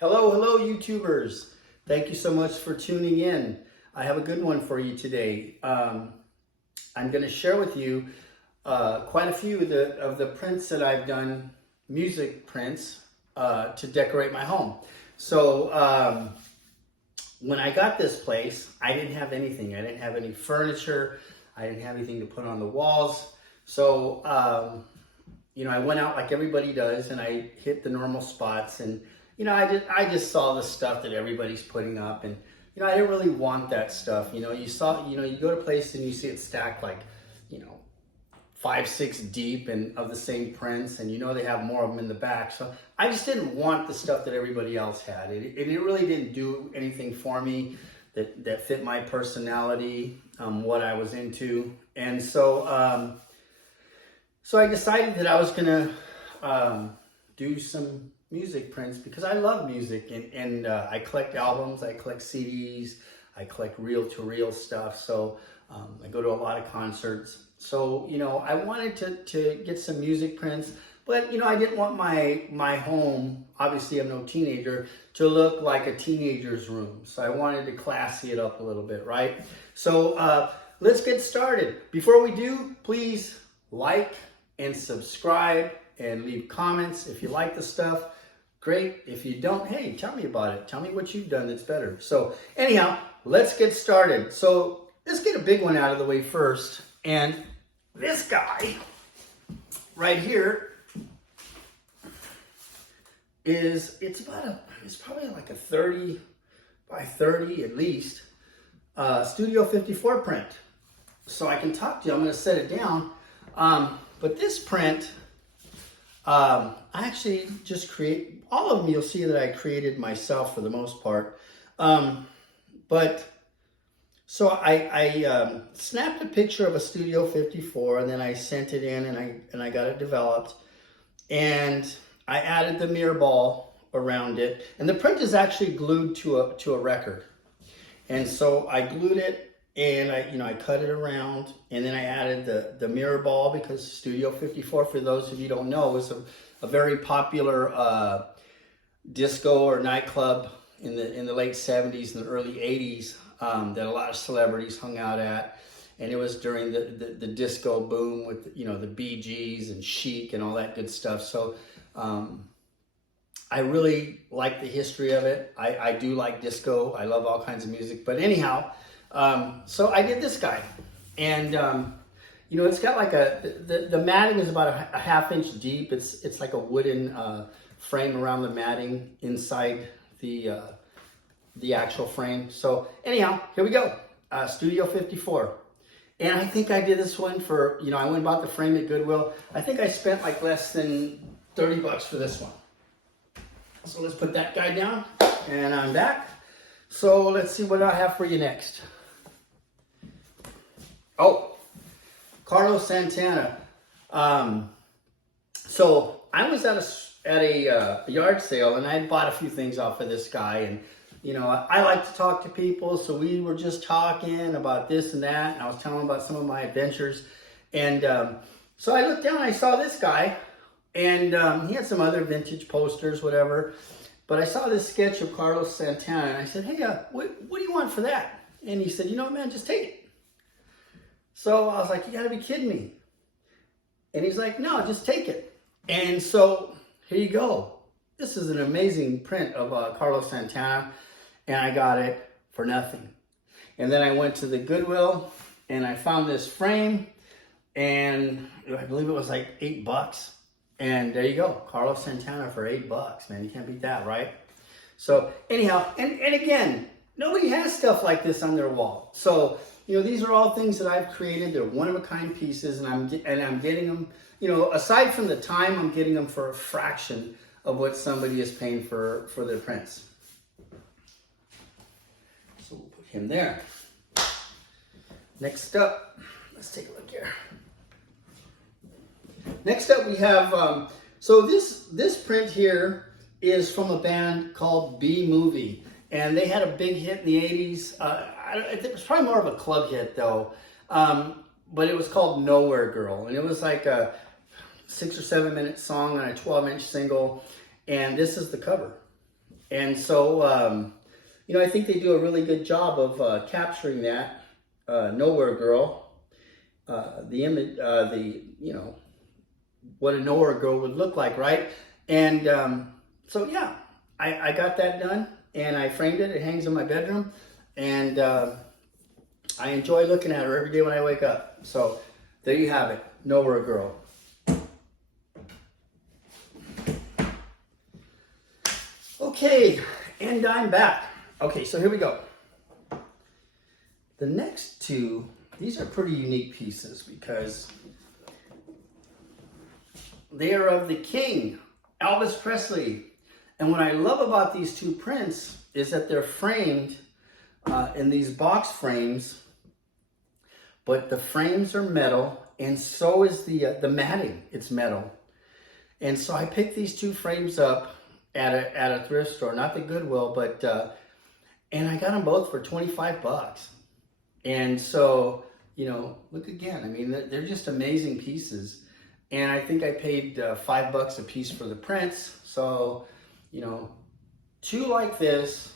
Hello, YouTubers. Thank you so much for tuning in. I have a good one for you today. I'm going to share with you quite a few of the prints that I've done, music prints, to decorate my home. So when I got this place, I didn't have anything. I didn't have any furniture. I didn't have anything to put on the walls. So, I went out like everybody does, and I hit the normal spots, and I just saw the stuff that everybody's putting up, and I didn't really want that stuff. You go to a place and you see it stacked like 5, 6 deep and of the same prints, and they have more of them in the back. So I just didn't want the stuff that everybody else had. It really didn't do anything for me that fit my personality, what I was into, and so I decided that I was gonna do some music prints because I love music, and I collect albums, I collect CDs, I collect reel-to-reel stuff. So I go to a lot of concerts. So I wanted to get some music prints, but I didn't want my home, obviously I'm no teenager, to look like a teenager's room. So I wanted to classy it up a little bit, right? So let's get started. Before we do, please like and subscribe and leave comments if you like the stuff. Great. If you don't, hey, tell me about it. Tell me what you've done that's better. So anyhow, let's get started. So let's get a big one out of the way first. And this guy right here it's probably like a 30 by 30 at least, Studio 54 print. So I can talk to you. I'm going to set it down. But this print, I actually just create, all of them you'll see that I created myself for the most part. So I snapped a picture of a Studio 54, and then I sent it in, and I got it developed, and I added the mirror ball around it, and the print is actually glued to a record. And so I glued it, and I cut it around, and then I added the mirror ball, because Studio 54, for those of you who don't know, was a very popular disco or nightclub in the late 70s and the early 80s that a lot of celebrities hung out at. And it was during the disco boom with the Bee Gees and Chic and all that good stuff. So I really like the history of it. I do like disco. I love all kinds of music. But anyhow, so I did this guy, and it's got like the matting is about a ½ inch deep. It's like a wooden frame around the matting inside the actual frame. So anyhow, here we go. Studio 54. And I think I did this one for, I went and bought the frame at Goodwill. I think I spent like less than $30 for this one. So let's put that guy down, and I'm back. So let's see what I have for you next. Oh, Carlos Santana. So I was at a yard sale, and I bought a few things off of this guy, and I like to talk to people, so we were just talking about this and that, and I was telling him about some of my adventures. And so I looked down and I saw this guy, and he had some other vintage posters, whatever. But I saw this sketch of Carlos Santana, and I said, hey, what do you want for that? And he said, man, just take it. So I was like, you gotta be kidding me. And he's like, no, just take it. And so here you go. This is an amazing print of Carlos Santana, and I got it for nothing. And then I went to the Goodwill, and I found this frame, and I believe it was like $8. And there you go, Carlos Santana for $8, man. You can't beat that, right? So anyhow, and again, nobody has stuff like this on their wall. So these are all things that I've created. They're one-of-a-kind pieces, and I'm getting them. Aside from the time, I'm getting them for a fraction of what somebody is paying for their prints. So we'll put him there. Next up, let's take a look here. Next up we have, so this print here is from a band called B Movie, and they had a big hit in the 80s. It was probably more of a club hit though, but it was called Nowhere Girl, and it was like a 6 or 7 minute song on a 12-inch single, and this is the cover. And so, you know, I think they do a really good job of capturing that Nowhere Girl, the image, you know, what a Nowhere Girl would look like, right? And so, yeah, I got that done, and I framed it. It hangs in my bedroom, and I enjoy looking at her every day when I wake up. So there you have it, Nowhere Girl. Okay, and I'm back. Okay, so here we go. The next two, these are pretty unique pieces because they are of the King, Elvis Presley. And what I love about these two prints is that they're framed in these box frames, but the frames are metal, and so is the matting. It's metal. And so I picked these two frames up at a thrift store, not the Goodwill, but and I got them both for 25 bucks. And so, you know, look again. I mean, they're just amazing pieces. And I think I paid $5 a piece for the prints. So, you know, two like this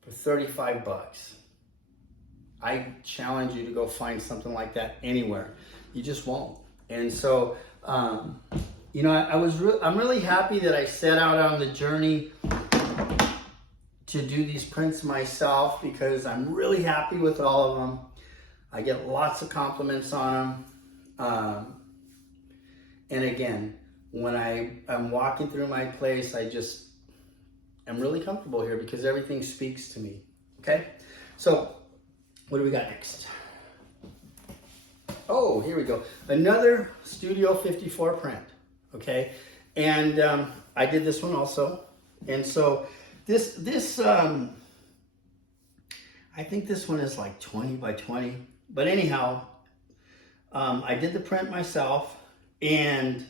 for 35 bucks. I challenge you to go find something like that anywhere. You just won't. And so, you know, I'm really happy that I set out on the journey to do these prints myself because I'm really happy with all of them. I get lots of compliments on them. And again, when I'm walking through my place, I'm really comfortable here because everything speaks to me. Okay? So, what do we got next? Oh, here we go. Another Studio 54 print. Okay? And I did this one also. And so this I think this one is like 20 by 20. But anyhow, I did the print myself, and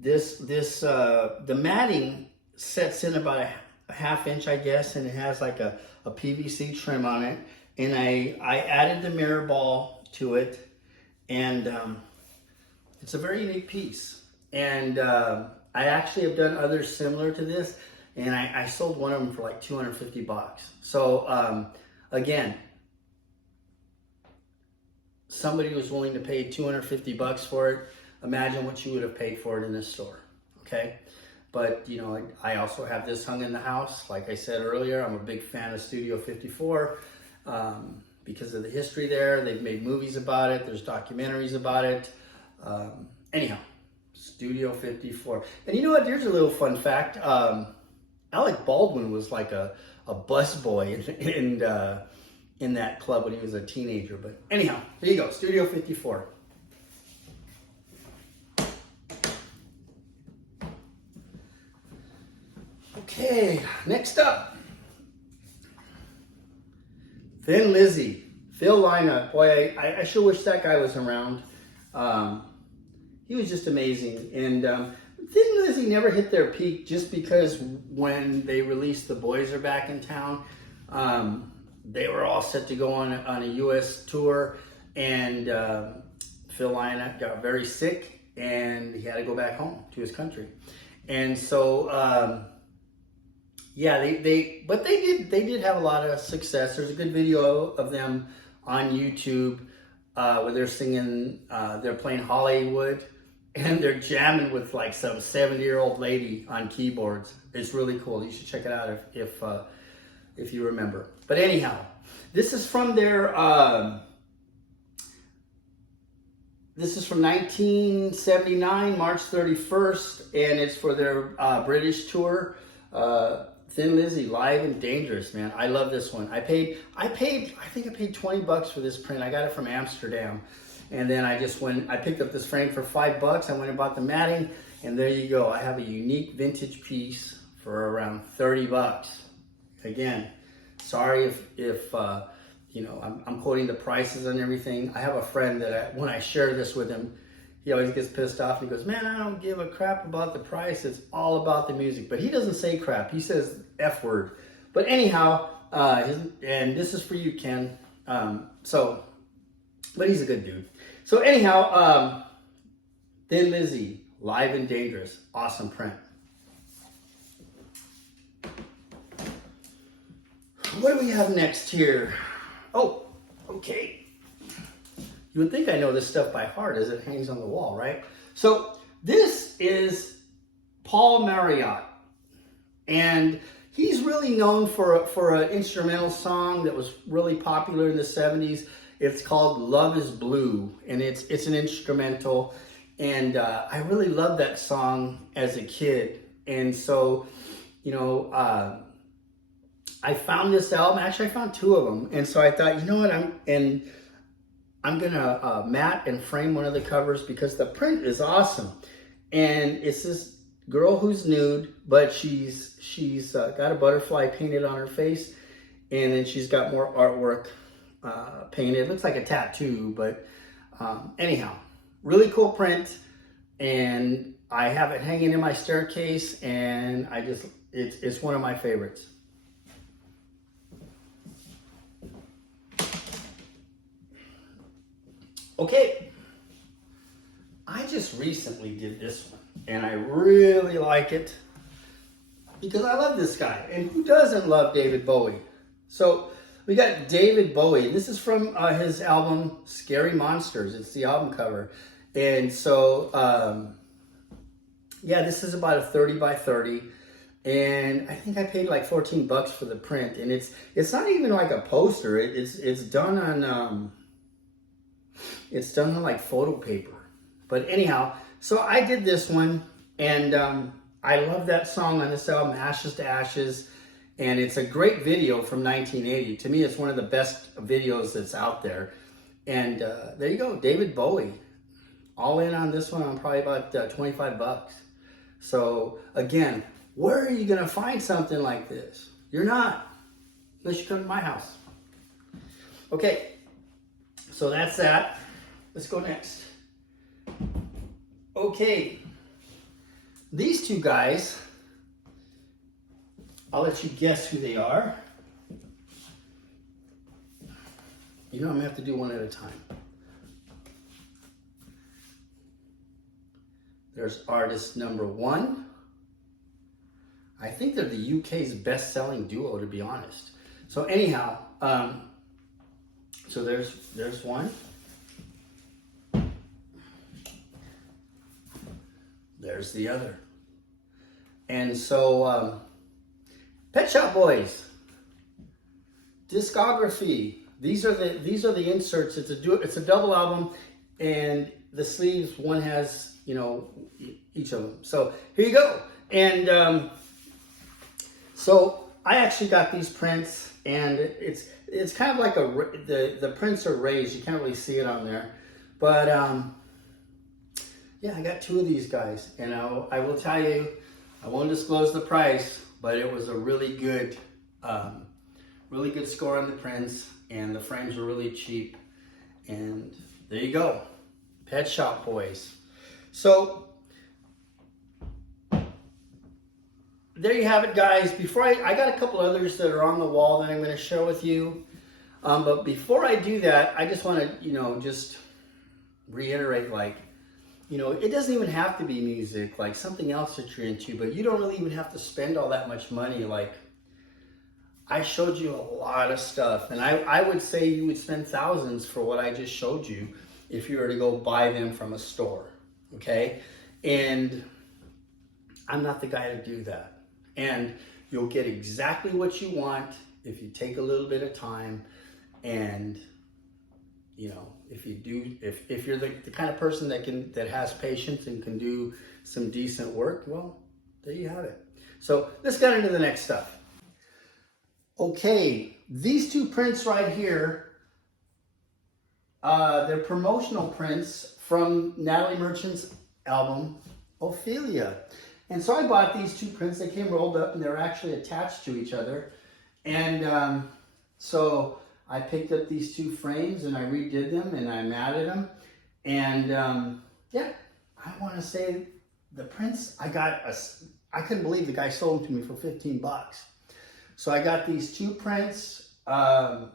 the matting sets in about a ½ inch, I guess, and it has like a PVC trim on it. And I added the mirror ball to it, and it's a very unique piece. And I actually have done others similar to this, and I sold one of them for like 250 bucks. So again, somebody was willing to pay 250 bucks for it. Imagine what you would have paid for it in this store, okay? But, you know, I also have this hung in the house. Like I said earlier, I'm a big fan of Studio 54 because of the history there. They've made movies about it. There's documentaries about it. Anyhow, Studio 54. And you know what? Here's a little fun fact. Alec Baldwin was like a busboy in that club when he was a teenager. But anyhow, there you go, Studio 54. Okay, next up, Thin Lizzy, Phil Lynott. Boy, I sure wish that guy was around. He was just amazing. And Thin Lizzy never hit their peak just because when they released The Boys Are Back in Town, they were all set to go on a U.S. tour, and Phil Lynott got very sick, and he had to go back home to his country. And so, yeah, they did have a lot of success. There's a good video of them on YouTube where they're singing, they're playing Hollywood, and they're jamming with like some 70-year-old lady on keyboards. It's really cool. You should check it out if you remember. But anyhow, this is from their, this is from 1979, March 31st, and it's for their British tour. Thin Lizzy, Live and Dangerous, man. I love this one. I think I paid 20 bucks for this print. I got it from Amsterdam. And then I picked up this frame for $5. I went and bought the matting, and there you go. I have a unique vintage piece for around 30 bucks. Again, sorry if you know, I'm quoting the prices and everything. I have a friend that when I share this with him, he always gets pissed off. He goes, man, I don't give a crap about the price. It's all about the music. But he doesn't say crap. He says F word. But anyhow, and this is for you, Ken. But he's a good dude. So anyhow, Thin Lizzy, Live and Dangerous. Awesome print. what do we have next here? Oh, okay. You would think I know this stuff by heart as it hangs on the wall, right? So this is Paul Marriott, and he's really known for an instrumental song that was really popular in the 70s. It's called Love is Blue, and it's an instrumental, and I really loved that song as a kid. And so, you know, I found this album. Actually, I found two of them, and so I thought, you know what, I'm gonna mat and frame one of the covers because the print is awesome, and it's this girl who's nude, but she's got a butterfly painted on her face, and then she's got more artwork painted. It looks like a tattoo, but anyhow, really cool print, and I have it hanging in my staircase, and it's one of my favorites. Okay, I just recently did this one, and I really like it because I love this guy, and who doesn't love David Bowie? So we got David Bowie. This is from his album Scary Monsters. It's the album cover, and so yeah, this is about a 30 by 30, and I think I paid like $14 for the print, and it's not even like a poster. It's done on like photo paper. But anyhow, so I did this one, and I love that song on this album, Ashes to Ashes, and it's a great video from 1980. To me, it's one of the best videos that's out there. And there you go, David Bowie. All in on this one on probably about $25. So again, where are you gonna find something like this? You're not, unless you come to my house. Okay, so that's that. Let's go next. Okay, these two guys, I'll let you guess who they are. You know I'm gonna have to do one at a time. There's artist number one. I think they're the UK's best-selling duo, to be honest. So anyhow, so there's one. There's the other. And so, Pet Shop Boys, discography. These are the inserts. It's a double album, and the sleeves, one has, you know, each of them. So here you go. And so I actually got these prints, and it's kind of like the prints are raised. You can't really see it on there, but yeah, I got two of these guys, and I will tell you, I won't disclose the price, but it was a really good score on the prints, and the frames were really cheap. And there you go, Pet Shop Boys. So there you have it, guys. Before I got a couple others that are on the wall that I'm going to share with you. But before I do that, I just want to, you know, just reiterate, like, you know, it doesn't even have to be music, like something else that you're into, but you don't really even have to spend all that much money. Like, I showed you a lot of stuff, and I would say you would spend thousands for what I just showed you if you were to go buy them from a store, okay? And I'm not the guy to do that. And you'll get exactly what you want if you take a little bit of time, and, you know, if you're the kind of person that has patience and can do some decent work, well, there you have it. So let's get into the next stuff. Okay, these two prints right here, they're promotional prints from Natalie Merchant's album, Ophelia. And so I bought these two prints. They came rolled up, and they're actually attached to each other. And so I picked up these two frames, and I redid them, and I matted them. And yeah, I want to say the prints, I couldn't believe the guy sold them to me for $15. So I got these two prints of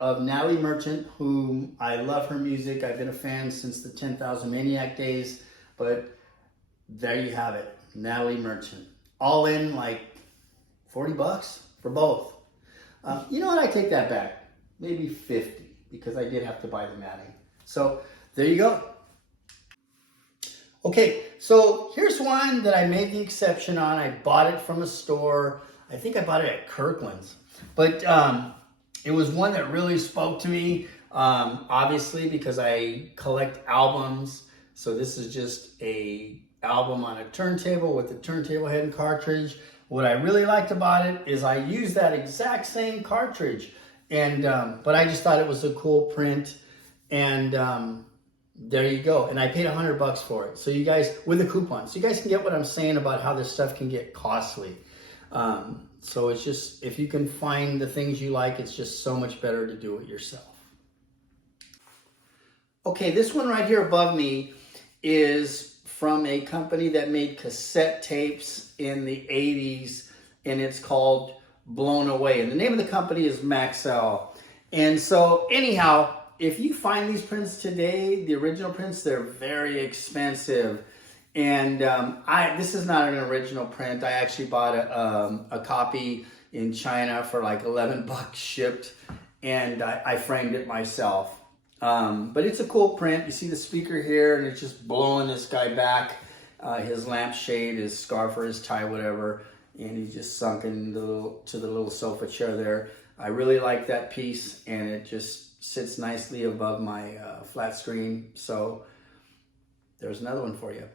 Natalie Merchant, whom I love her music. I've been a fan since the 10,000 Maniac days, but there you have it, Natalie Merchant. All in like $40, for both. You know what? I take that back. Maybe 50 because I did have to buy the matting. So there you go. Okay, so here's one that I made the exception on. I bought it from a store. I think I bought it at Kirkland's. But it was one that really spoke to me, obviously, because I collect albums. So this is just a album on a turntable with the turntable head and cartridge. What I really liked about it is I used that exact same cartridge. And but I just thought it was a cool print. And there you go. And I paid $100 for it. So you guys, with a coupon. So you guys can get what I'm saying about how this stuff can get costly. So it's just, if you can find the things you like, it's just so much better to do it yourself. Okay, this one right here above me is from a company that made cassette tapes in the 80s, and it's called Blown Away. And the name of the company is Maxell. And so anyhow, if you find these prints today, the original prints, they're very expensive. And this is not an original print. I actually bought a copy in China for like $11 shipped, and I framed it myself. But it's a cool print. You see the speaker here, and it's just blowing this guy back. His lampshade, his scarf or his tie, whatever, and he's just sunk into the little sofa chair there. I really like that piece, and it just sits nicely above my flat screen. So there's another one for you.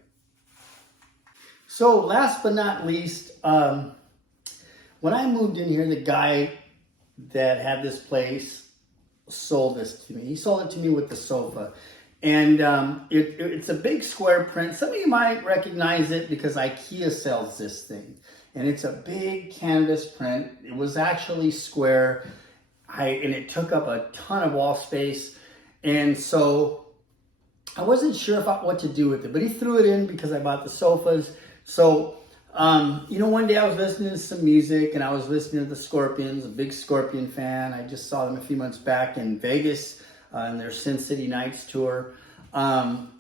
So last but not least, when I moved in here, the guy that had this place sold this to me. He sold it to me with the sofa. And it's a big square print. Some of you might recognize it because IKEA sells this thing. And it's a big canvas print. It was actually square. And it took up a ton of wall space. And so I wasn't sure what to do with it. But he threw it in because I bought the sofas. So, one day I was listening to some music, and I was listening to the Scorpions, a big Scorpion fan. I just saw them a few months back in Vegas on their Sin City Nights tour. And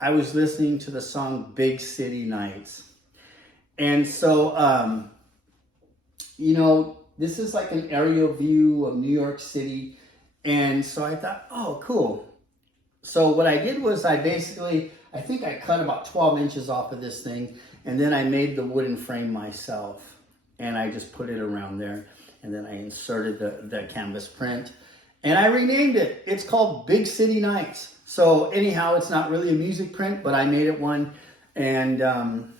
I was listening to the song Big City Nights. And so, this is like an aerial view of New York City. And so I thought, oh, cool. So what I did was I think I cut about 12 inches off of this thing, and then I made the wooden frame myself, and I just put it around there, and then I inserted the canvas print, and I renamed it. It's called Big City Nights. So anyhow, it's not really a music print, but I made it one, and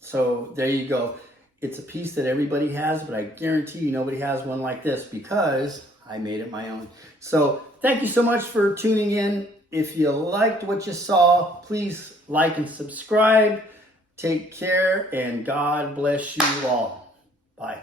so there you go. It's a piece that everybody has, but I guarantee you nobody has one like this because I made it my own. So thank you so much for tuning in. If you liked what you saw, please like and subscribe. Take care, and God bless you all. Bye.